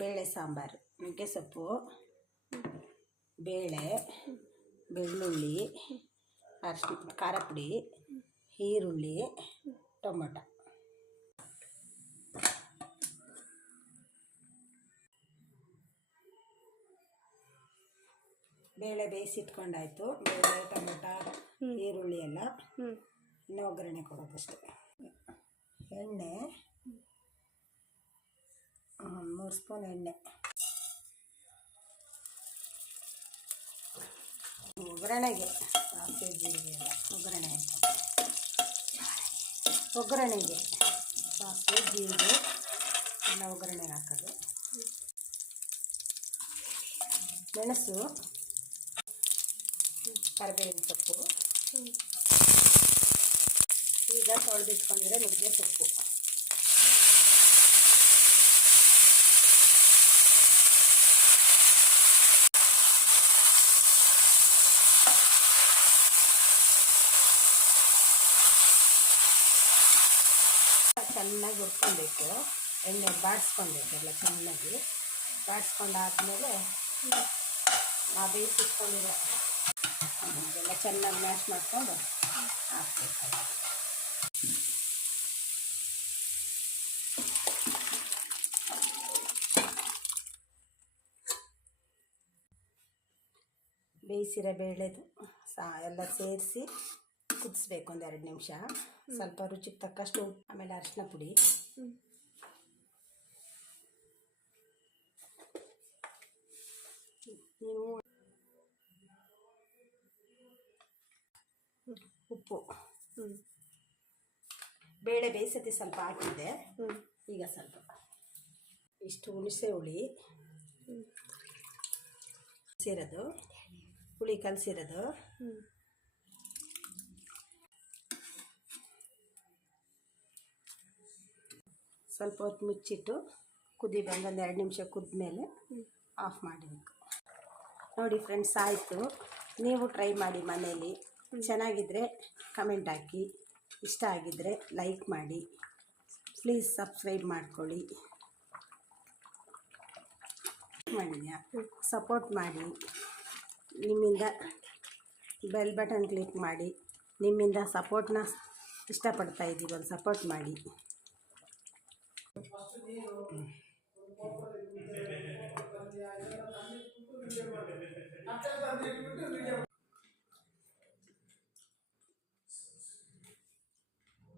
ಬೇಳೆ ಸಾಂಬಾರು, ನುಗ್ಗೆ ಸೊಪ್ಪು, ಬೇಳೆ, ಬೆಳ್ಳುಳ್ಳಿ, ಅರಿಶಿನ, ಖಾರ ಪುಡಿ, ಈರುಳ್ಳಿ, ಟೊಮೊಟೊ. ಬೇಳೆ ಬೇಯಿಸಿಟ್ಕೊಂಡಾಯ್ತು. ಬೇಳೆ, ಟೊಮೊಟೊ, ಈರುಳ್ಳಿ ಎಲ್ಲ ಇನ್ನು ಒಗ್ಗರಣೆ ಕೊಡೋದಷ್ಟೇ. ಎಣ್ಣೆ 3 ಸ್ಪೂನ್ ಎಣ್ಣೆ. ಒಗ್ಗರಣೆಗೆ ಸಾಸಿವೆ ಜೀರಿಗೆ ಎಲ್ಲ ಒಗ್ಗರಣೆ ಆಯಿತು. ಒಗ್ಗರಣೆಗೆ ಸಾಸಿವೆ ಜೀರಿಗೆ ಎಲ್ಲ ಒಗ್ಗರಣೆಗೆ ಹಾಕೋದು. ಮೆಣಸು, ಕರಿಬೇವಿನ ಸೊಪ್ಪು, ಈಗ ತೊಳೆದಿಟ್ಕೊಂಡಿದ್ರೆ ನುಗ್ಗೆ ಸೊಪ್ಪು, ಚೆನ್ನಾಗಿ ಹುರ್ಕೊಬೇಕು. ಎಣ್ಣೆ ಬಾಡಿಸ್ಕೊಬೇಕು ಎಲ್ಲ ಚೆನ್ನಾಗಿ. ಬಾಡಿಸ್ಕೊಂಡಾದ್ಮೇಲೆ ನಾವು ಬೇಯಿಸಿಟ್ಕೊಂಡಿರೋ ಅದೆಲ್ಲ ಚೆನ್ನಾಗಿ ಮ್ಯಾಶ್ ಮಾಡಿಕೊಂಡು ಹಾಕ್ಬೇಕು. ಬೇಯಿಸಿರೋ ಬೇಳೆದು ಎಲ್ಲ ಸೇರಿಸಿ ಕುದಿಸ್ಬೇಕು 1-2 ನಿಮಿಷ. ಸ್ವಲ್ಪ ರುಚಿಗೆ ತಕ್ಕಷ್ಟು, ಆಮೇಲೆ ಅರಿಶಿನ ಪುಡಿ, ಉಪ್ಪು. ಬೇಳೆ ಬೇಯಿಸತಿ ಸ್ವಲ್ಪ ಹಾಕಿದ್ದೆ. ಈಗ ಸ್ವಲ್ಪ ಇಷ್ಟು ಹುಣಸೆ ಹುಳಿ ಕಲಸಿರೋದು, ಹುಳಿ ಕಲಸಿರೋದು, ಸ್ವಲ್ಪ ಹೊತ್ತು ಮುಚ್ಚಿಟ್ಟು ಕುದಿ ಬಂದು 1-2 ನಿಮಿಷ ಕುದ್ಮೇಲೆ ಆಫ್ ಮಾಡಬೇಕು. ನೋಡಿ ಫ್ರೆಂಡ್ಸ್, ಆಯಿತು. ನೀವು ಟ್ರೈ ಮಾಡಿ ಮನೇಲಿ. ಚೆನ್ನಾಗಿದ್ದರೆ ಕಮೆಂಟ್ ಹಾಕಿ, ಇಷ್ಟ ಆಗಿದ್ದರೆ ಲೈಕ್ ಮಾಡಿ, ಪ್ಲೀಸ್ ಸಬ್ಸ್ಕ್ರೈಬ್ ಮಾಡ್ಕೊಳ್ಳಿ. ಮಾಡಿದ್ಯಾ ಸಪೋರ್ಟ್ ಮಾಡಿ. ನಿಮ್ಮಿಂದ ಬೆಲ್ ಬಟನ್ ಕ್ಲಿಕ್ ಮಾಡಿ. ನಿಮ್ಮಿಂದ ಸಪೋರ್ಟ್ನ ಇಷ್ಟಪಡ್ತಾ ಇದ್ದೀವಿ. ಒಂದು ಸಪೋರ್ಟ್ ಮಾಡಿ.